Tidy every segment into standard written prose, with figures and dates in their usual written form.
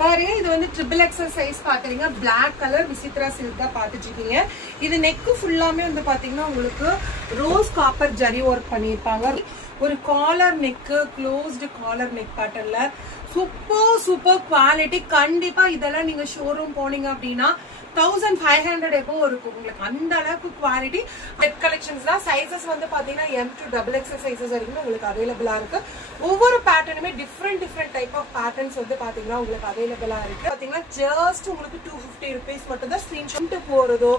பாருங்க இது வந்து ட்ரிபிள் எக்ஸல் சைஸ் பாக்குறீங்க. பிளாக் கலர் விசித்ரா சில்க் தான் பாத்துட்டு இருக்கீங்க. இது நெக்கு ஃபுல்லாமே வந்து பாத்தீங்கன்னா உங்களுக்கு ரோஸ் காப்பர் ஜரி ஒர்க் பண்ணிருப்பாங்க. ஒரு collar neck, closed collar neck பேட்டர்ன்ல சூப்பர் குவாலிட்டி. கண்டிப்பா இதெல்லாம் நீங்க ஷோரூம் போனீங்க அப்படின்னா 1500 எப்போ இருக்கும் உங்களுக்கு. அந்த அளவுக்கு குவாலிட்டி. நெட் கலெக்ஷன்ஸ் தான். சைசஸ் வந்து பாத்தீங்கன்னா M to XXL சைசஸ் வரைக்கும் உங்களுக்கு அவைலபிளா இருக்கு. ஒவ்வொரு பேட்டர்னுமே டிஃப்ரெண்ட் டைப் ஆஃப் பேட்டர்ன்ஸ் வந்து பாத்தீங்கன்னா உங்களுக்கு அவைலபிளா இருக்கு. பாத்தீங்கன்னா ஜஸ்ட் உங்களுக்கு 250 rupees மட்டும் தான். ஸ்கிரீன்ஷாட் போறதோ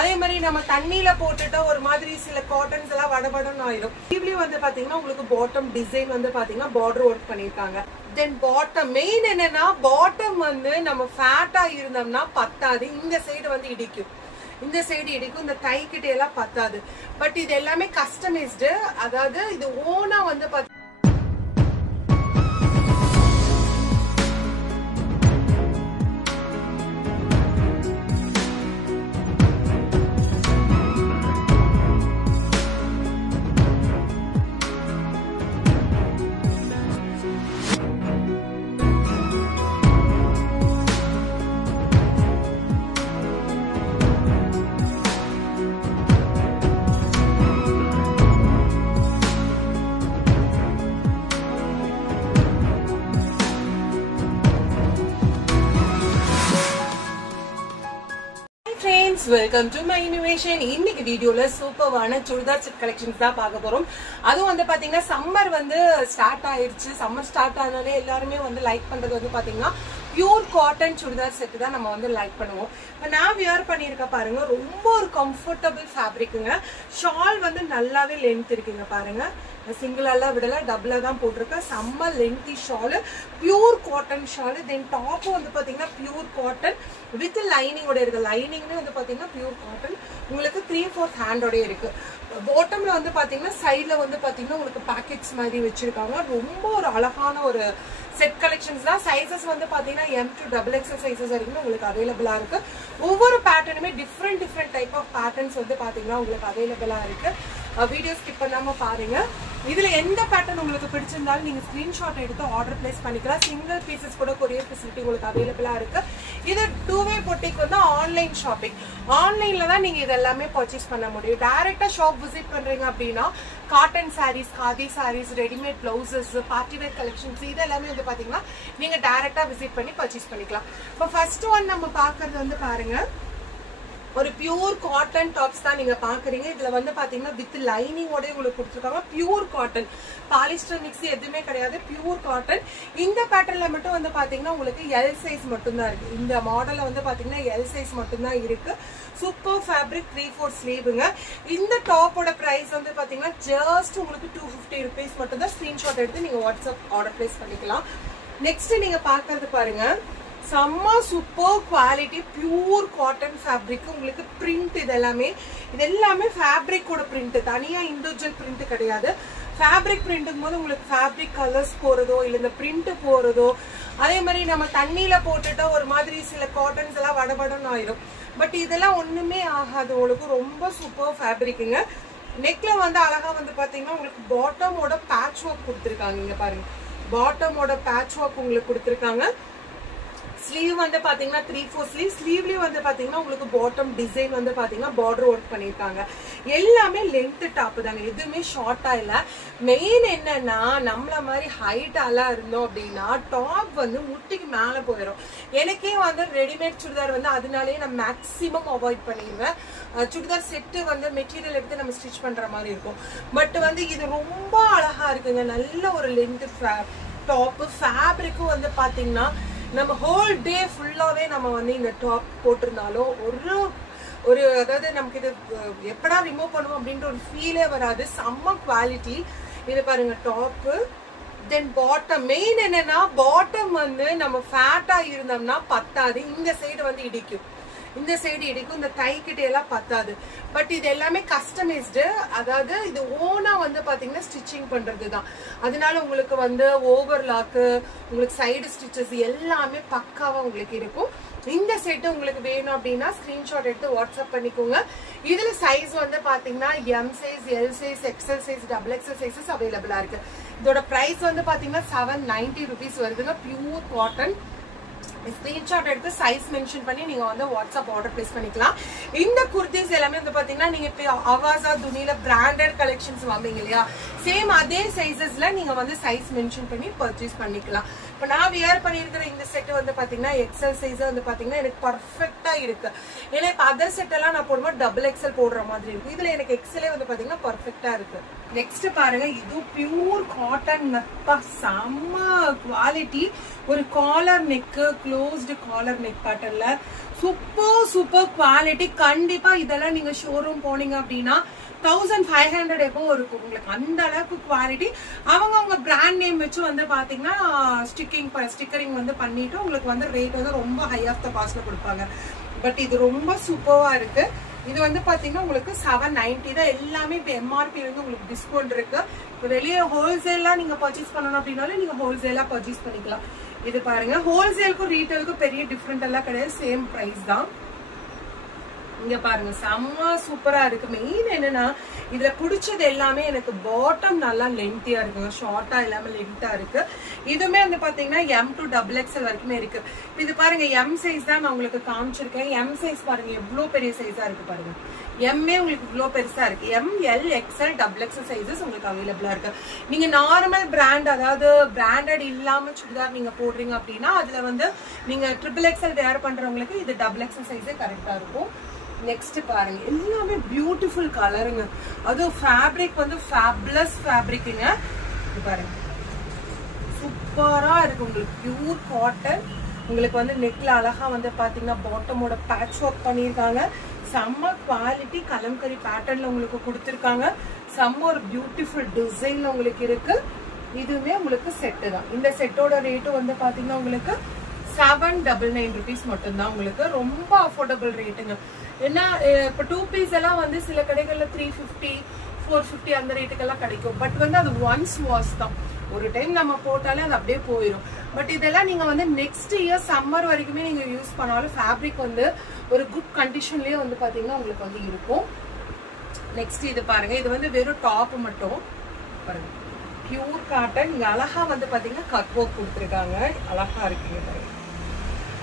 அதே மாதிரி நம்ம தண்ணியில போட்டுட்டு ஒரு மாதிரி சில காட்டன்ஸ் எல்லாம் வடபடன்னு ஆயிடும். ஸ்லீவ்லயும் வந்து பாத்தீங்கன்னா உங்களுக்கு பாட்டம் டிசைன் வந்து பாத்தீங்கன்னா பார்டர் ஒர்க் பண்ணிருக்காங்க. தென் பாட்டம் மெயின் என்னன்னா பாட்டம் வந்து நம்ம ஃபேட்டா இருந்தோம்னா பத்தாது. இந்த சைடு வந்து இடிக்கும், இந்த சைடு இடிக்கும், இந்த கை கிட்ட எல்லாம் பத்தாது. பட் இது எல்லாமே கஸ்டமைஸ்டு. அதாவது இது ஓனா வந்து வெல்கம் டு மை இனோவேஷன். இன்னைக்கு வீடியோல சூப்பரான சுடிதார் செட் கலெக்ஷன்ஸ் தான் பார்க்க போறோம். அதுவும் வந்து பாத்தீங்கன்னா சம்மர் வந்து ஸ்டார்ட் ஆயிடுச்சு. சம்மர் ஸ்டார்ட் ஆனாலே எல்லாருமே வந்து லைக் பண்றது வந்து பாத்தீங்கன்னா பியூர் காட்டன் சுடிதார் செட் தான் நம்ம வந்து லைக் பண்ணுவோம். நான் வியர் பண்ணிருக்க பாருங்க, ரொம்ப ஒரு கம்ஃபர்டபுள் ஃபேப்ரிக்குங்க. ஷால் வந்து நல்லாவே லென்த் இருக்குங்க பாருங்க. சிங்கிளாலாம் விடல, டபுளா தான் போட்டிருக்கேன். செம்ம lengthy shawl, pure cotton shawl. Then டாப்பும் வந்து பாத்தீங்கன்னா பியூர் காட்டன் வித் லைனிங்கோட இருக்கு. லைனிங்னு வந்து பாத்தீங்கன்னா பியூர் காட்டன் உங்களுக்கு 3/4 ஹேண்டோட இருக்கு. பாட்டம்ல வந்து பாத்தீங்கன்னா சைட்ல வந்து பாத்தீங்கன்னா உங்களுக்கு பாக்கெட்ஸ் மாதிரி வச்சிருக்காங்க. ரொம்ப ஒரு அழகான ஒரு செட் கலெக்ஷன்ஸ் தான். சைசஸ் வந்து பாத்தீங்கன்னா M to XXL சைசஸ் வரைக்கும் உங்களுக்கு அவைலபிளா இருக்கு. ஒவ்வொரு பேட்டர்னுமே டிஃப்ரெண்ட் டைப் ஆஃப் பேட்டர்ன்ஸ் வந்து பாத்தீங்கன்னா உங்களுக்கு அவைலபிளா இருக்கு. வீடியோ ஸ்கிப் பண்ணாம பாருங்க. இதுல எந்த பேட்டர்ன் உங்களுக்கு பிடிச்சிருந்தாலும் நீங்க ஸ்கிரீன்ஷாட் எடுத்து ஆர்டர் பிளேஸ் பண்ணிக்கலாம். சிங்கிள் பீசஸ் கூட கொரியர் ஃபெசிலிட்டி உங்களுக்கு அவைலபிளா இருக்கு. இது 2-way பொட்டிக் வந்து ஆன்லைன் ஷாப்பிங். ஆன்லைன்ல தான் நீங்க இதெல்லாமே பர்ச்சேஸ் பண்ண முடியும். டைரக்டா ஷாப் விசிட் பண்றீங்க அப்படின்னா cotton saris, khadi saris, readymade blouses, party wear collections இது எல்லாமே வந்து பாத்தீங்கன்னா நீங்க டைரக்டா விசிட் பண்ணி பர்ச்சேஸ் பண்ணிக்கலாம். இப்போ ஃபர்ஸ்ட் ஒன் நம்ம பாக்குறது வந்து பாருங்க, ஒரு பியூர் காட்டன் டாப்ஸ் தான் நீங்க பாக்குறீங்க. இதுல வந்து பாத்தீங்கன்னா வித் லைனிங்கோட உங்களுக்கு கொடுத்துருக்காங்க. பியூர் காட்டன், பாலிஸ்டர் மிக்ஸ் எதுவுமே கிடையாது, பியூர் காட்டன். இந்த பேட்டர்ன்ல மட்டும் வந்து பாத்தீங்கன்னா உங்களுக்கு எல் சைஸ் மட்டும் தான் இருக்கு. இந்த மாடல்ல வந்து பாத்தீங்கன்னா எல் சைஸ் மட்டும் தான் இருக்கு. Super fabric 3/4 ஸ்லீவுங்க. இந்த டாப்போட பிரைஸ் வந்து பாத்தீங்கன்னா ஜஸ்ட் உங்களுக்கு 250 rupees மட்டும் தான். ஸ்கிரீன்ஷாட் எடுத்து நீங்க வாட்ஸ்அப் ஆர்டர் பிளேஸ் பண்ணிக்கலாம். நெக்ஸ்ட் நீங்க பாக்குறது பாருங்க, செம்ம super quality pure cotton fabric. உங்களுக்கு பிரிண்ட் இது எல்லாமே ஃபேப்ரிக்கோட பிரிண்ட், தனியா இண்டிவிஜுவல் பிரிண்ட் கிடையாது. ஃபேப்ரிக் பிரிண்ட்டும் போது உங்களுக்கு ஃபேப்ரிக் கலர்ஸ் போறதோ இல்ல இந்த பிரிண்ட் போறதோ அதே மாதிரி நம்ம தண்ணியில போட்டுட்டா ஒரு மாதிரி சில காட்டன்ஸ் எல்லாம் வடபடன்னு ஆயிடும். பட் இதெல்லாம் ஒண்ணுமே ஆகாது உங்களுக்கு. ரொம்ப சூப்பர் ஃபேப்ரிக்குங்க. நெக்ல வந்து அழகா வந்து பாத்தீங்கன்னா உங்களுக்கு பாட்டமோட பேட்ச் ஒர்க் கொடுத்துருக்காங்க. இங்க பாருங்க, பாட்டமோட பேட்ச் ஒர்க் உங்களுக்கு கொடுத்துருக்காங்க. ஸ்லீவ் வந்து பாத்தீங்கன்னா 3/4 ஸ்லீவ். ஸ்லீவ்லயும் வந்து பாத்தீங்கன்னா உங்களுக்கு பாட்டம் டிசைன் வந்து பாத்தீங்கன்னா பார்டர் ஒர்க் பண்ணிருக்காங்க. எல்லாமே லென்த் டாப் தாங்க, எதுவுமே ஷார்ட்டா இல்ல. மெயின் என்னன்னா நம்மள மாதிரி ஹைட்டாலாம் இருந்தோம் அப்படின்னா டாப் வந்து முட்டிக்கு மேல போயிடும். எனக்கே வந்து ரெடிமேட் சுடிதார் வந்து அதனாலேயே நான் மேக்சிமம் அவாய்ட் பண்ணிடுவேன். சுடிதார் செட்டு வந்து மெட்டீரியல் எடுத்து நம்ம ஸ்டிச் பண்ற மாதிரி இருக்கும். பட் வந்து இது ரொம்ப அழகா இருக்குங்க. நல்ல ஒரு லென்த் டாப். ஃபேப்ரிக்கும் வந்து பாத்தீங்கன்னா நம்ம ஹோல் டே ஃபுல்லாவே நம்ம வந்து இந்த டாப் போட்டிருந்தாலும் ஒரு அதாவது நமக்கு இது எப்படா ரிமூவ் பண்ணுவோம் அப்படின்ற ஒரு ஃபீலே வராது. செம்ம குவாலிட்டி. இது பாருங்க டாப்பு. தென் பாட்டம் மெயின் என்னன்னா பாட்டம் வந்து நம்ம ஃபேட்டா இருந்தோம்னா பத்தாது. இந்த சைடு வந்து இடிக்கும், இந்த சைடு இடிக்கும், இந்த கை கிட்ட எல்லாம் பத்தாது. பட் இது எல்லாமே கஸ்டமைஸ்டு. அதாவது இது ஓனா வந்து பாத்தீங்கன்னா ஸ்டிச்சிங் பண்றதுதான். அதனால உங்களுக்கு வந்து ஓவர்லாக்கு, உங்களுக்கு சைடு ஸ்டிச்சஸ் எல்லாமே பக்காவா உங்களுக்கு இருக்கும். இந்த செட் உங்களுக்கு வேணும் அப்படின்னா ஸ்கிரீன்ஷாட் எடுத்து வாட்ஸ்அப் பண்ணிக்கோங்க. இதுல சைஸ் வந்து பாத்தீங்கன்னா M size, L size, XL size, XXL sizes அவைலபிளா இருக்கு. இதோட பிரைஸ் வந்து பாத்தீங்கன்னா 790 rupees வருதுங்க. பியூர் காட்டன் ஸ்கிரீன்ஷாட் எடுத்து சைஸ் மென்ஷன் பண்ணி நீங்க வந்து வாட்ஸ்அப் ஆர்டர் பிளேஸ் பண்ணிக்கலாம். இந்த குர்த்திஸ் எல்லாமே வந்து பாத்தீங்கன்னா நீங்க இப்ப அவாசா துணியில பிராண்டட் கலெக்ஷன்ஸ் வாங்குவீங்க இல்லையா, சேம் அதே சைசஸ்ல நீங்க வந்து சைஸ் மென்ஷன் பண்ணி பர்ச்சேஸ் பண்ணிக்கலாம். இப்ப நான் வியர் பண்ணிருக்கிற இந்த செட் வந்து பாத்தீங்கன்னா எக்ஸல் சைஸ் வந்து பாத்தீங்கன்னா எனக்கு பர்ஃபெக்டா இருக்கு. ஏன்னா இப்ப அதர் செட் எல்லாம் நான் போடும்போது டபுள் எக்ஸல் போடுற மாதிரி இருக்கு. இதுல எனக்கு எக்ஸலே வந்து பாத்தீங்கன்னா பர்ஃபெக்டா இருக்கு. நெக்ஸ்ட் பாருங்க, இது பியூர் காட்டன் நப்பா, செம்ம குவாலிட்டி. ஒரு collar neck, closed collar neck பேட்டர்ன்ல சூப்பர் குவாலிட்டி. கண்டிப்பா இதெல்லாம் நீங்க ஷோரூம் போனீங்க அப்படின்னா 1500 எப்போ இருக்கும் உங்களுக்கு. அந்த அளவுக்கு குவாலிட்டி. அவங்க பிராண்ட் நேம் வச்சு வந்து பாத்தீங்கன்னா ஸ்டிக்கரிங் வந்து பண்ணிட்டு உங்களுக்கு வந்து ரேட் வந்து ரொம்ப ஹை ஆஃப் த காஸ்ட்ல கொடுப்பாங்க. பட் இது ரொம்ப சூப்பரா இருக்கு. இது வந்து பாத்தீங்கன்னா உங்களுக்கு 790 தான். எல்லாமே இப்ப எம்ஆர்பி வந்து உங்களுக்கு டிஸ்கவுண்ட் இருக்கு. வெளியே ஹோல்சேலா நீங்க பர்ச்சேஸ் பண்ணணும் அப்படின்னாலும் நீங்க ஹோல்சேலா பர்ச்சேஸ் பண்ணிக்கலாம். இது பாருங்க, ஹோல்சேலுக்கும் ரீட்டைலுக்கும் பெரிய டிஃபரெண்ட் எல்லாம் கிடையாது, சேம் பிரைஸ் தான். இங்க பாருங்க, செம்ம சூப்பரா இருக்கு. மெயின் என்னன்னா இதுல பிடிச்சது எல்லாமே எனக்கு பாட்டம் நல்லா லென்த்தியா இருக்குங்க, ஷார்ட்டா இல்லாம லென்த்தா இருக்கு. இதுமே வந்து பாத்தீங்கன்னா எம் டு டபுள் எக்ஸ்எல் வரைக்குமே இருக்கு. இது பாருங்க, எம் சைஸ் தான் நான் உங்களுக்கு காமிச்சிருக்கேன். எம் சைஸ் பாருங்க எவ்வளவு பெரிய சைஸா இருக்கு பாருங்க. எம்ஏ உங்களுக்கு இவ்வளவு பெருசா இருக்கு. M, L, XL, double XL sizes உங்களுக்கு அவைலபிளா இருக்கு. நீங்க நார்மல் பிராண்ட், அதாவது பிராண்டட் இல்லாம சுடிதார் நீங்க போடுறீங்க அப்படின்னா அதுல வந்து நீங்க ட்ரிபிள் எக்ஸ்எல் வேர் பண்றவங்களுக்கு இது டபுள் எக்ஸ்எல் சைஸே கரெக்டா இருக்கும். நெக்ஸ்ட் பாருங்க, எல்லாமே பியூட்டிஃபுல் கலருங்க. அது ஃபேப்ரிக் வந்து ஃபேப்லஸ் ஃபேப்ரிக்குங்க. இது பாருங்க, சூப்பரா இருக்கு. உங்களுக்கு பியூர் காட்டன். உங்களுக்கு வந்து நெக்ல அழகா வந்து பாத்தீங்கன்னா பாட்டமோட பேட்ச் ஒர்க் பண்ணிருக்காங்க. செம்ம குவாலிட்டி, கலம்கரி பேட்டர்ன்ல உங்களுக்கு கொடுத்துருக்காங்க. செம்ம ஒரு பியூட்டிஃபுல் டிசைன்ல உங்களுக்கு இருக்கு. இதுவுமே உங்களுக்கு செட்டு தான். இந்த செட்டோட ரேட்டு வந்து பாத்தீங்கன்னா உங்களுக்கு 799 rupees மட்டும்தான். உங்களுக்கு ரொம்ப அஃபோர்டபுள் ரேட்டுங்க. ஏன்னா இப்ப 2 பீஸ் எல்லாம் வந்து சில கடைகள்ல 350, 450 அந்த ரேட்டுக்கெல்லாம் கிடைக்கும். பட் வந்து அது ஒன்ஸ் வாஷ் தான். ஒரு டைம் நம்ம போட்டாலே அது அப்படியே போயிடும். பட் இதெல்லாம் நீங்க வந்து நெக்ஸ்ட் இயர் சம்மர் வரைக்குமே நீங்க யூஸ் பண்ணாலும் ஃபேப்ரிக் வந்து ஒரு குட் கண்டிஷன்லயே வந்து பாத்தீங்கன்னா உங்களுக்கு வந்து இருக்கும். நெக்ஸ்ட் இது பாருங்க, இது வந்து வெறும் டாப் மட்டும் பாருங்க, பியூர் காட்டன். இங்க அழகா வந்து பாத்தீங்கன்னா கட் ஒர்க் கொடுத்துருக்காங்க, அழகா இருக்குங்க பாருங்க.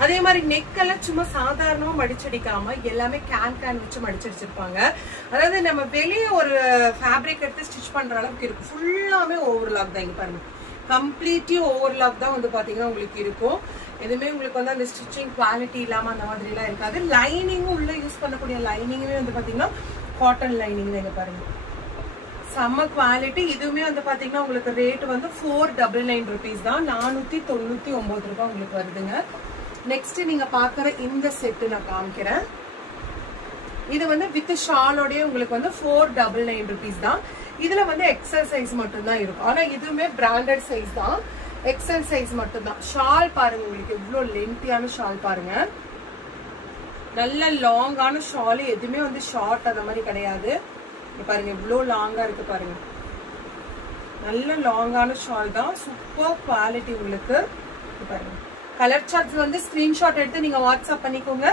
அதே மாதிரி நெக் எல்லாம் சும்மா சாதாரணமா மடிச்சடிக்காம எல்லாமே கேன் வச்சு மடிச்சடிச்சிருப்பாங்க. அதாவது நம்ம வெளியே ஒரு ஃபேப்ரிக் எடுத்து ஸ்டிச் பண்ற அளவுக்கு இருக்கும். ஃபுல்லாமே ஓவர்லாக் தான். இங்க பாருங்க, கம்ப்ளீட்லி ஓவர்லாக் தான் வந்து பாத்தீங்கன்னா உங்களுக்கு இருக்கும். எதுவுமே உங்களுக்கு வந்து அந்த ஸ்டிச்சிங் குவாலிட்டி இல்லாம அந்த மாதிரி எல்லாம் இருக்காது. லைனிங்கும் உள்ள யூஸ் பண்ணக்கூடிய லைனிங்குமே வந்து பாத்தீங்கன்னா காட்டன் லைனிங் தான். இங்க பாருங்க, செம்ம குவாலிட்டி. இதுவுமே வந்து பாத்தீங்கன்னா உங்களுக்கு ரேட் வந்து 499 rupees தான். 499 ரூபாய் உங்களுக்கு வருதுங்க. நெக்ஸ்ட் நீங்க பாக்குற இந்த செட்டு நான் காமிக்கிறேன். இது வந்து வித் ஷாலோடய உங்களுக்கு வந்து 499 rupees தான். இதுல வந்து எக்ஸல் சைஸ் மட்டும் தான் இருக்கும். ஆனா இதுவுமே பிராண்டட் சைஸ் தான், எக்ஸல் சைஸ் மட்டும் தான். ஷால் பாருங்க, உங்களுக்கு எவ்வளவு லென்த்தியான ஷால் பாருங்க. நல்ல லாங்கான ஷால், எதுவுமே வந்து ஷார்ட் அந்த மாதிரி கிடையாது. பாருங்க எவ்வளவு லாங்கா இருக்கு பாருங்க. நல்ல லாங்கான ஷால் தான், சூப்பர் குவாலிட்டி உங்களுக்கு. பாருங்க, கலர் சார்ட்ஸ் வந்து ஸ்கிரீன்ஷாட் எடுத்து நீங்க வாட்ஸ்அப் பண்ணிக்கோங்க.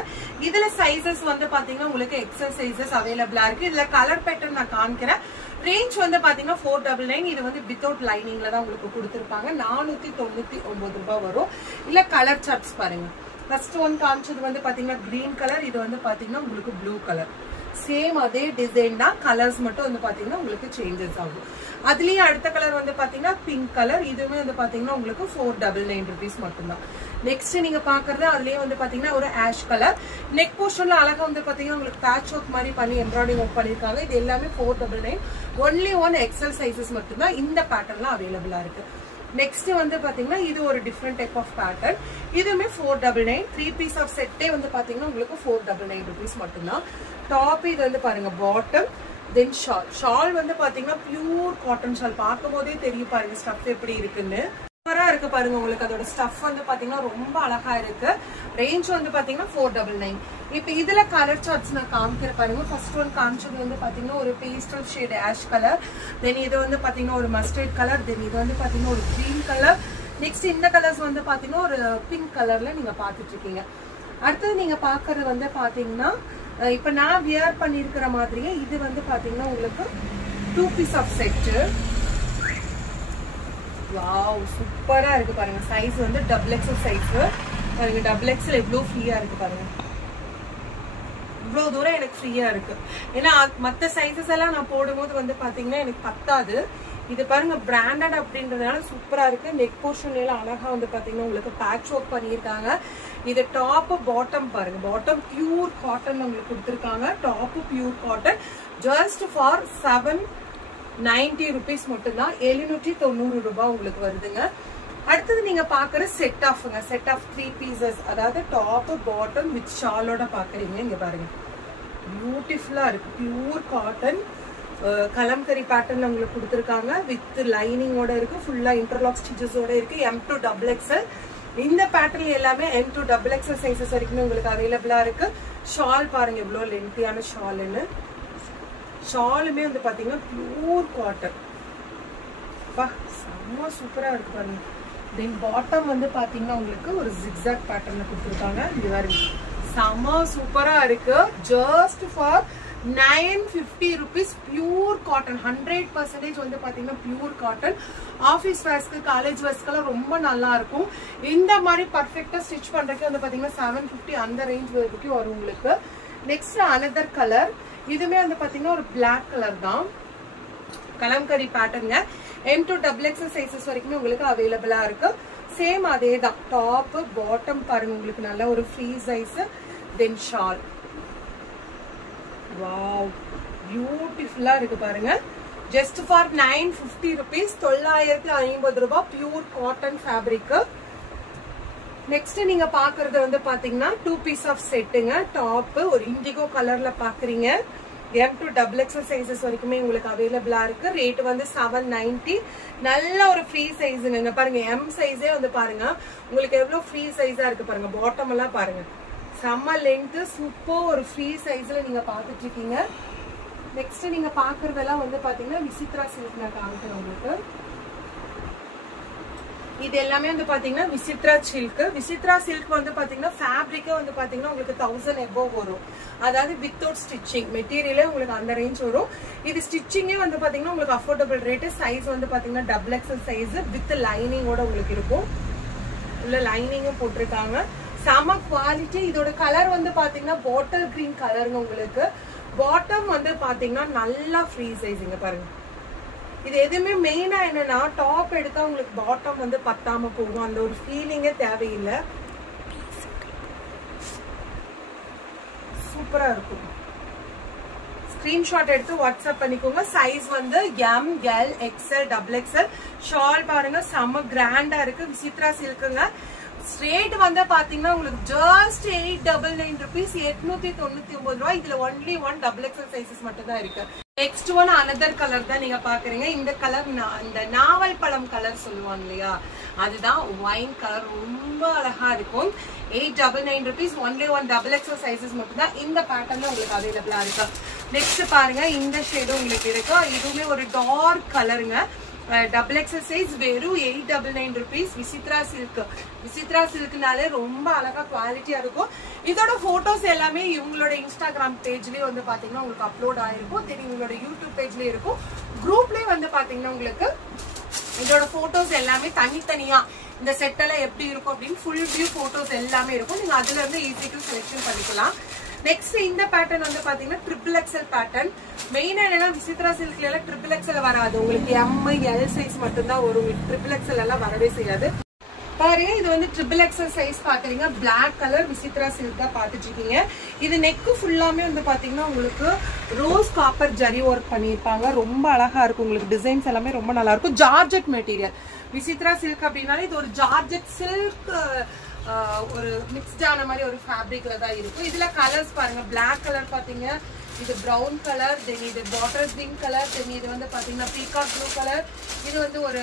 இதுல சைசஸ் வந்து பாத்தீங்கன்னா உங்களுக்கு எக்ஸல் சைசஸ் அவைலபிளா இருக்கு. இதுல கலர் பேட்டர்ன் நான் காமிக்கிறேன். ரேஞ்ச் வந்து பாத்தீங்கன்னா 499. இது வந்து வித்தவுட் லைனிங்ல தான் உங்களுக்கு கொடுத்துருப்பாங்க. 499 ரூபாய் வரும். இல்ல கலர் சார்ட்ஸ் பாருங்க. ஃபர்ஸ்ட் ஒன் காமிச்சது வந்து பாத்தீங்கன்னா கிரீன் கலர், இது வந்து பாத்தீங்கன்னா உங்களுக்கு ப்ளூ கலர். சேம் அதே டிசைன் தான், கலர்ஸ் மட்டும் வந்து பாத்தீங்கன்னா உங்களுக்கு சேஞ்சஸ் ஆகும். அதுலயே அடுத்த கலர் வந்து பாத்தீங்கன்னா பிங்க் கலர். இதுவுமே வந்து பாத்தீங்கன்னா உங்களுக்கு 499 rupees மட்டும்தான். நெக்ஸ்ட் நீங்க பாக்குறது அதுலயே வந்து பாத்தீங்கன்னா ஒரு ஆஷ் கலர். நெக் போர்ஷன்ல அழகா வந்து பாத்தீங்கன்னா உங்களுக்கு பேட்ச் ஒர்க் மாதிரி பண்ணி எம்ப்ராய்டரிங் ஒர்க் பண்ணிருக்காங்க. இது எல்லாமே 499. ஒன்லி ஒன் எக்ஸல் சைசஸ் மட்டும்தான் இந்த பேட்டர்ன்ல அவைலபிளா இருக்கு. நெக்ஸ்ட் வந்து பாத்தீங்கன்னா இது ஒரு டிஃப்ரெண்ட் டைப் ஆஃப் பேட்டர்ன். இதுவுமே 499. 3 பீஸ் ஆஃப் செட்டே வந்து பாத்தீங்கன்னா உங்களுக்கு 499 rupees மட்டும்தான். டாப் இது வந்து பாருங்க பாட்டம், தென் ஷால். ஷால் வந்து பாத்தீங்கன்னா பியூர் காட்டன் ஷால். பார்க்கும் போதே தெரியும் பாருங்க ஸ்டஃப் எப்படி இருக்குன்னு. சூப்பரா இருக்கு பாருங்க. உங்களுக்கு அதோட ஸ்டஃப் வந்து பாத்தீங்கன்னா ரொம்ப அழகா இருக்கு. ரேஞ்ச் வந்து பாத்தீங்கன்னா 499. இப்ப இதுல கலர் சார்ட்ஸ் நான் காமிக்கிற பாருங்க. ஃபர்ஸ்ட் ஒன் காமிச்சது வந்து பாத்தீங்கன்னா ஒரு பேஸ்டல் ஷேட் ஆஷ் கலர். தென் இது வந்து பாத்தீங்கன்னா ஒரு மஸ்டர்ட் கலர். தென் இது வந்து பாத்தீங்கன்னா ஒரு கிரீன் கலர். நெக்ஸ்ட் இந்த கலர்ஸ் வந்து பாத்தீங்கன்னா ஒரு பிங்க் கலர்ல நீங்க பாத்துட்டு இருக்கீங்க. அடுத்தது நீங்க பாக்குறது வந்து பாத்தீங்கன்னா இப்ப நான் வியர் பண்ணிருக்கிற மாதிரியே இது வந்து பாத்தீங்கன்னா உங்களுக்கு 2 பீஸ் ஆஃப் செட். வாவ், சூப்பரா இருக்கு பாருங்க. சைஸ் வந்து டபுள் எக்ஸல் சைஸ். பாருங்க டபுள் எக்ஸ்எல் எவ்வளவு ஃப்ரீயா இருக்கு பாருங்க. இவ்வளவு தூரம் எனக்கு ஃப்ரீயா இருக்கு. ஏன்னா மத்த சைஸஸ் எல்லாம் நான் போடும்போது வந்து பாத்தீங்கன்னா எனக்கு பத்தாது. இது பாருங்க பிராண்டட் அப்படின்றதுனால சூப்பரா இருக்கு. நெக் போர்ஷன்ல எல்லாம் அழகா வந்து பாத்தீங்கன்னா உங்களுக்கு பேட்ச் ஒர்க் பண்ணிருக்காங்க. இது டாப் பாட்டம் பாருங்க. பாட்டம் பியூர் காட்டன் உங்களுக்கு கொடுத்திருக்காங்க. Top pure cotton just for 790 rupees மட்டும்தான். 790 ரூபாய் உங்களுக்கு வருதுங்க. அடுத்தது நீங்க பாக்குற செட் ஆஃப்ங்க. செட் ஆஃப் 3 pieces, அதாவது டாப் பாட்டம் வித் ஷாலோட பாக்குறீங்க. இங்க பாருங்க பியூட்டிஃபுல்லா இருக்கு. பியூர் காட்டன் கலம்கரி பேட்டர்ன்ல உங்களுக்கு கொடுத்திருக்காங்க. வித் லைனிங்கோட இருக்கு. ஃபுல்லா இன்டர்லாக் ஸ்டிச்சஸோட இருக்கு. M2XXL. இந்த பேட்டர்ன் எல்லாமே M2XXL சைஸஸ் வரைக்குமே உங்களுக்கு அவைலபிளா இருக்கு. ஷால் பாருங்க எவ்வளவு லென்த்தியான ஷால்னு. ஷாலுமே வந்து பாத்தீங்கன்னா பியூர் காட்டன். செம்ம சூப்பரா இருக்கு பாருங்க. தென் பாட்டம் வந்து பாத்தீங்கன்னா உங்களுக்கு ஒரு zigzag பேட்டர்ன்ல கொடுத்திருக்காங்க. இது பாருங்க செம்ம சூப்பரா இருக்கு. Just for 950 rupees pure cotton. 100% வந்து பாத்தீங்கன்னா பியூர் காட்டன். ஆபீஸ் வேர்ஸ்க்கு காலேஜ் வேர்ஸ்க்குலாம் ரொம்ப நல்லா இருக்கும். இந்த மாதிரி பர்ஃபெக்டா ஸ்டிச் பண்றதுக்கு வந்து பாத்தீங்கன்னா 750 அந்த ரேஞ்ச் வரைக்கும் வரும் உங்களுக்கு. Next another colour. இதுமே வந்து பாத்தீங்கன்னா ஒரு பிளாக் கலர் தான். கலம்கரி பேட்டர்ங்க. M2XXL சைஸஸ் வரைக்குமே உங்களுக்கு அவைலபிளா இருக்கு. சேம் அதே தான். டாப் பாட்டம் பாருங்க உங்களுக்கு நல்ல ஒரு ஃப்ரீ சைஸ். தென் ஷால். வாவ் பியூட்டிஃபுல்லா இருக்கு பாருங்க. Just for 950 rupees. 950 ரூபாய் பியூர் காட்டன் ஃபேப்ரிக். நெக்ஸ்ட் நீங்க பாக்குறது வந்து பாத்தீங்கன்னா 2 பீஸ் ஆஃப் செட்டுங்க. டாப் ஒரு இண்டிகோ கலர்ல பாக்குறீங்க. M2XXL சைஸஸ் வரைக்குமே உங்களுக்கு அவைலபிளா இருக்கு. ரேட் வந்து 790. நல்ல ஒரு ஃப்ரீ சைஸுங்க. பாருங்க M சைஸே வந்து பாருங்க உங்களுக்கு எவ்வளவு ஃப்ரீ சைஸா இருக்கு பாருங்க. பாட்டம் எல்லாம் பாருங்க செம்ம லென்த். சூப்பர் ஒரு ஃப்ரீ சைஸ்ல நீங்க பாத்துட்டு இருக்கீங்க. நெக்ஸ்ட் நீங்க பாக்குறதெல்லாம் வந்து பாத்தீங்கன்னா விசித்ரா சில்க் நான் காமிக்கிறேன் உங்களுக்கு. இது எல்லாமே வந்து பாத்தீங்கன்னா விசித்ரா சில்க். விசித்ரா சில்க் வந்து பாத்தீங்கன்னா ஃபேப்ரிக்கே வந்து பாத்தீங்கன்னா உங்களுக்கு 1000 above வரும். அதாவது வித்தவுட் ஸ்டிச்சிங் மெட்டீரியலே உங்களுக்கு அந்த ரேஞ்ச் வரும். இது ஸ்டிச்சிங்கே வந்து பாத்தீங்கன்னா உங்களுக்கு அஃபோர்டபிள் ரேட். சைஸ் வந்து பாத்தீங்கன்னா XXL சைஸ் வித் லைனிங்கோட உங்களுக்கு இருக்கும். உள்ள லைனிங்கும் போட்டிருக்காங்க. செம குவாலிட்டி. இதோட கலர் வந்து பாத்தீங்கன்னா பாட்டில் கிரீன் கலருங்க உங்களுக்கு. பாட்டம் வந்து பாத்தீங்கன்னா நல்லா ஃப்ரீ சைஸுங்க பாருங்க. இது எதுவுமே மெயினா என்னன்னா டாப் எடுத்தா உங்களுக்கு பாட்டம் வந்து பத்தாம போகும். அந்த ஒரு ஃபீலிங்கே தேவையில்லை. சூப்பரா இருக்கும். ஸ்கிரீன்ஷாட் எடுத்து வாட்ஸ்அப் பண்ணிக்கோங்க. சைஸ் வந்து M, L, XL, XXL. Shawl பாருங்க செம்ம கிராண்டா இருக்கு. விசித்ரா சில்க்குங்க. ரேட் வந்து பாத்தீங்கன்னா உங்களுக்கு ஜஸ்ட் 899 rupees. 899 ரூபாய். இதுல ஒன்லி 1 XXL சைஸஸ் மட்டும் தான் இருக்கு. நெக்ஸ்ட் ஒன் அனதர் கலர் தான் நீங்க பாக்குறீங்க. இந்த கலர் இந்த நாவல் பழம் கலர் சொல்லுவாங்க இல்லையா, அதுதான் ஒயின் கலர். ரொம்ப அழகா இருக்கும். 899 rupees. ஒன்லி 1 XXL சைஸஸ் மட்டும் தான் இந்த பேட்டர்ன்ல உங்களுக்கு அவைலபிளா இருக்கு. நெக்ஸ்ட் பாருங்க இந்த ஷேடும் உங்களுக்கு இருக்கு. இதுவுமே ஒரு டார்க் கலருங்க. XXL சைஸ் வெறும் 899 rupees. விசித்ரா சில்க். விசித்ரா சில்க்னாலே ரொம்ப அழகா குவாலிட்டியா இருக்கும். இதோட போட்டோஸ் எல்லாமே இவங்களோட இன்ஸ்டாகிராம் பேஜ்லயே வந்து பாத்தீங்கன்னா உங்களுக்கு அப்லோட் ஆயிருக்கும். தென் உங்களோட யூடியூப் பேஜ்லயே இருக்கும். குரூப்லயே வந்து பாத்தீங்கன்னா உங்களுக்கு இதோட போட்டோஸ் எல்லாமே தனித்தனியா இந்த செட் எல்லாம் எப்படி இருக்கும் அப்படின்னு ஃபுல் வியூ போட்டோஸ் எல்லாமே இருக்கும். நீங்க அதுல இருந்து ஈஸி டு செலக்ஷன் பண்ணிக்கலாம். நெக்ஸ்ட் இந்த பேட்டர்ன் வந்து பாத்தீங்கன்னா XXL பேட்டர்ன். மெயினா என்னன்னா விசித்ரா சில்க்ல எல்லாம் XXL வராது. உங்களுக்கு M, L சைஸ் மட்டும் தான் வரும். XXL எல்லாம் வரவே செய்யாது. பாருங்க இது வந்து XXL சைஸ் பாக்குறீங்க. பிளாக் கலர் விசித்ரா சில்க் தான் பாத்துட்டு இருக்கீங்க. இது நெக்கு ஃபுல்லாமே வந்து பாத்தீங்கன்னா உங்களுக்கு ரோஸ் காப்பர் ஜரி ஒர்க் பண்ணிருப்பாங்க. ரொம்ப அழகா இருக்கும். உங்களுக்கு டிசைன்ஸ் எல்லாமே ரொம்ப நல்லா இருக்கும். Georgette material. விசித்ரா சில்க் அப்படின்னாலே இது ஒரு ஜார்ஜெட் சில்க் ஒரு மிக்ஸ்ட் ஆன மாதிரி ஒரு ஃபேப்ரிக்ல தான் இருக்கும். இதுல கலர்ஸ் பாருங்க. பிளாக் கலர் பாத்தீங்க, இது பிரவுன் கலர், தென் இது பாட்டில் கிரீன் கலர், தென் இது வந்து பாத்தீங்கன்னா பீகாக் ப்ளூ கலர், இது வந்து ஒரு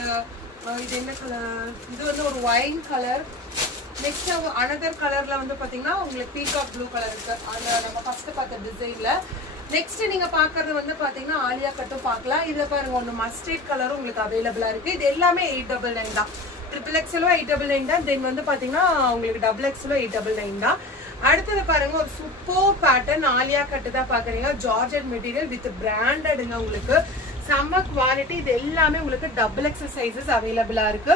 இது என்ன கலர், இது வந்து ஒரு ஒயின் கலர். நெக்ஸ்ட் அனதர் கலர்ல வந்து பாத்தீங்கன்னா உங்களுக்கு பீகாக் ப்ளூ கலர் இருக்கு. அந்த நம்ம ஃபர்ஸ்ட் பார்த்த டிசைன்ல. நெக்ஸ்ட் நீங்க பாக்குறது வந்து பாத்தீங்கன்னா ஆலியா கட்டும் பார்க்கலாம். இதுல பாருங்க ஒன்னு மஸ்டர்ட் கலரும் உங்களுக்கு அவைலபிளா இருக்கு. இது எல்லாமே 899 தான். XXL 899 தான். தென் வந்து பாத்தீங்கன்னா உங்களுக்கு XXL 899 தான். அடுத்தது பாருங்க ஒரு சூப்பர் பேட்டர்ன் ஆலியா கட்டு தான் பாக்குறீங்க. ஜார்ஜெட் மெட்டீரியல் வித் பிராண்டடுங்க. உங்களுக்கு செம்ம குவாலிட்டி. இது எல்லாமே உங்களுக்கு XXL சைஸஸ் அவைலபிளா இருக்கு.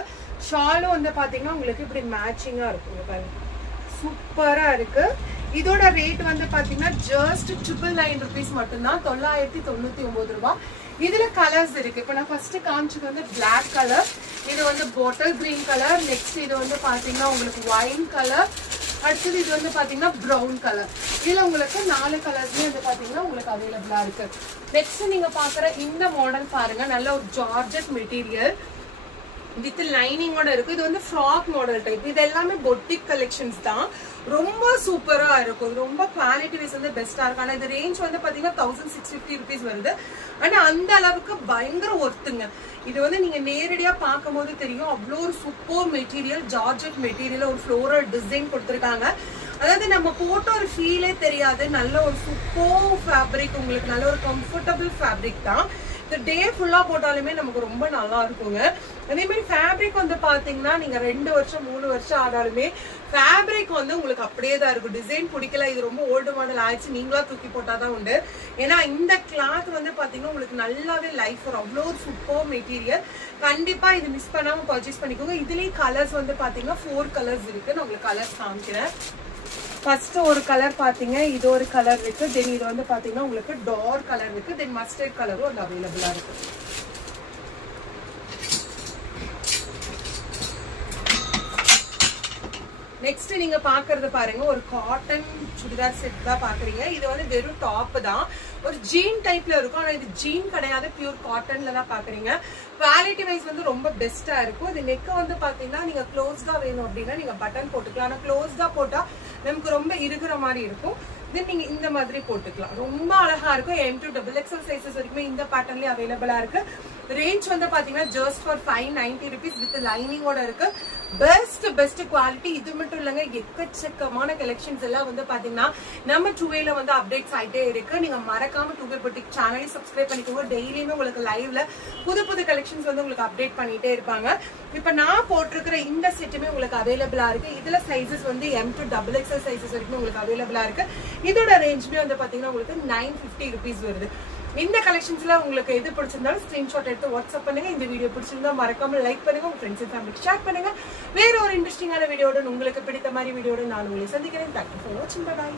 ஷாலும் வந்து பாத்தீங்கன்னா உங்களுக்கு இப்படி மேட்சிங்கா இருக்கும் பாருங்க. சூப்பரா இருக்கு. இதோட ரேட் வந்து பாத்தீங்கன்னா ஜஸ்ட் 999 rupees மட்டும்தான், 999 ரூபாய். இதுல கலர்ஸ் இருக்கு. இப்ப நான் ஃபர்ஸ்ட் காமிச்சது வந்து பிளாக் கலர், இது வந்து பாட்டில் கிரீன் கலர், நெக்ஸ்ட் இது வந்து பாத்தீங்கன்னா உங்களுக்கு ஒயின் கலர், அடுத்தது இது வந்து பாத்தீங்கன்னா ப்ரௌன் கலர். இதுல உங்களுக்கு 4 கலர்ஸ்லயும் வந்து பாத்தீங்கன்னா உங்களுக்கு அவைலபிளா இருக்கு. நெக்ஸ்ட் நீங்க பாக்குற இந்த மாடல் பாருங்க, நல்ல ஒரு ஜார்ஜெட் மெட்டீரியல் வித் லைனிங்கோட இருக்கு. இது வந்து ஃப்ராக் மாடல் டைப். இது எல்லாமே பொட்டிக் கலெக்ஷன்ஸ் தான், ரொம்ப சூப்பரா இருக்கும். ரொம்ப குவாலிட்டி வைஸ் வந்து பெஸ்டா இருக்கும். ஆனா இது ரேஞ்ச் வந்து பாத்தீங்கன்னா 1650 rupees வருது. ஆனா அந்த அளவுக்கு பயங்கர ஒர்த்துங்க. இது வந்து நீங்க நேரடியா பார்க்கும் போது தெரியும், அவ்வளோ ஒரு சூப்பர் மெட்டீரியல், ஜார்ஜெட் மெட்டீரியல், ஒரு ஃப்ளோரல் டிசைன் கொடுத்துருக்காங்க. அதாவது நம்ம போட்ட ஒரு ஃபீலே தெரியாது. நல்ல ஒரு சூப்பர் ஃபேப்ரிக், உங்களுக்கு நல்ல ஒரு கம்ஃபர்டபுள் ஃபேப்ரிக் தான். இந்த டே ஃபுல்லா போட்டாலுமே நமக்கு ரொம்ப நல்லா இருக்குங்க. அதே மாதிரி ஃபேப்ரிக் வந்து பாத்தீங்கன்னா நீங்க 2 வருஷம் 3 வருஷம் ஆனாலுமே ஃபேப்ரிக் வந்து உங்களுக்கு அப்படியே தான் இருக்கும். டிசைன் பிடிக்கல, இது ரொம்ப ஓல்டு மாடல் ஆயிடுச்சு, நீங்களா தூக்கி போட்டாதான் உண்டு. ஏன்னா இந்த கிளாத் வந்து பாத்தீங்கன்னா உங்களுக்கு நல்லாவே லைஃப் வரும். அவ்வளோ ஒரு சூப்பர் மெட்டீரியல். கண்டிப்பா இது மிஸ் பண்ணாம பர்ச்சேஸ் பண்ணிக்கோங்க. இதுலயே கலர்ஸ் வந்து பாத்தீங்கன்னா 4 கலர்ஸ் இருக்கு. நான் உங்களுக்கு கலர்ஸ் காமிக்கிறேன். ஃபர்ஸ்ட் ஒரு கலர் பாத்தீங்க, இது ஒரு கலர் இருக்கு. தென் இது வந்து பாத்தீங்கன்னா உங்களுக்கு டார்க் கலர் இருக்கு. தென் மஸ்டர்ட் கலரும் அது அவைலபிளா இருக்கு. நெக்ஸ்ட் நீங்க பாக்குறது பாருங்க, ஒரு காட்டன் சுடிதார் செட் தான் பாக்குறீங்க. இது வந்து வெறும் டாப் தான், ஒரு ஜீன் டைப்ல இருக்கும். ஆனா இது ஜீன் கிடையாது, பியூர் காட்டன்ல தான் பாக்குறீங்க. குவாலிட்டி வைஸ் வந்து ரொம்ப பெஸ்டா இருக்கும். இது நெக் வந்து பாத்தீங்கன்னா நீங்க க்ளோஸ்டா வேணும் அப்படின்னா நீங்க பட்டன் போட்டுக்கலாம். ஆனா க்ளோஸ்டா போட்டா நமக்கு ரொம்ப இருக்கிற மாதிரி இருக்கும். தென் நீங்க இந்த மாதிரி போட்டுக்கலாம், ரொம்ப அழகா இருக்கும். M to XXL சைசஸ் வரைக்குமே இந்த பேட்டர்ன்லயே அவைலபிளா இருக்கு. ரேஞ்ச் வந்து பாத்தீங்கன்னா ஜஸ்ட் ஃபார் 590 rupees வித் லைனிங்கோட இருக்கு. Best quality. இது மட்டும் இல்லைங்க, எக்கச்சக்கமான கலெக்ஷன்ஸ் எல்லாம் வந்து பாத்தீங்கன்னா நம்ம 2Aல வந்து அப்டேட்ஸ் ஆயிட்டே இருக்கு. நீங்க மறக்காம 2A Boutique சேனலை சப்ஸ்கிரைப் பண்ணிக்கோங்க. டெய்லியுமே உங்களுக்கு லைவ்ல புது கலெக்ஷன்ஸ் வந்து உங்களுக்கு அப்டேட் பண்ணிட்டே இருப்பாங்க. இப்ப நான் போட்டிருக்கிற இந்த செட்டுமே உங்களுக்கு அவைலபிளா இருக்கு. இதுல சைசஸ் வந்து M to XXL சைசஸ் வரைக்கும் உங்களுக்கு அவைலபிளா இருக்கு. இதோட ரேஞ்சுமே வந்து பாத்தீங்கன்னா உங்களுக்கு 950 rupees வருது. இந்த கலெக்ஷன்ஸ்ல உங்களுக்கு எது பிடிச்சிருந்தாலும் ஸ்கிரீன்ஷாட் எடுத்து வாட்ஸ்அப் பண்ணுங்க. இந்த வீடியோ பிடிச்சிருந்தா மறக்காம லைக் பண்ணுங்க, உங்க ஃப்ரெண்ட்ஸ் அண்ட் ஃபேமிலிக்கு ஷேர் பண்ணுங்க. வேற ஒரு இன்ட்ரெஸ்டிங்கான வீடியோட உங்களுக்கு பிடித்த மாதிரி வீடியோட நான் உங்களை சந்திக்கிறேன். தேங்க்யூ ஃபார் வாட்சிங். Bye by.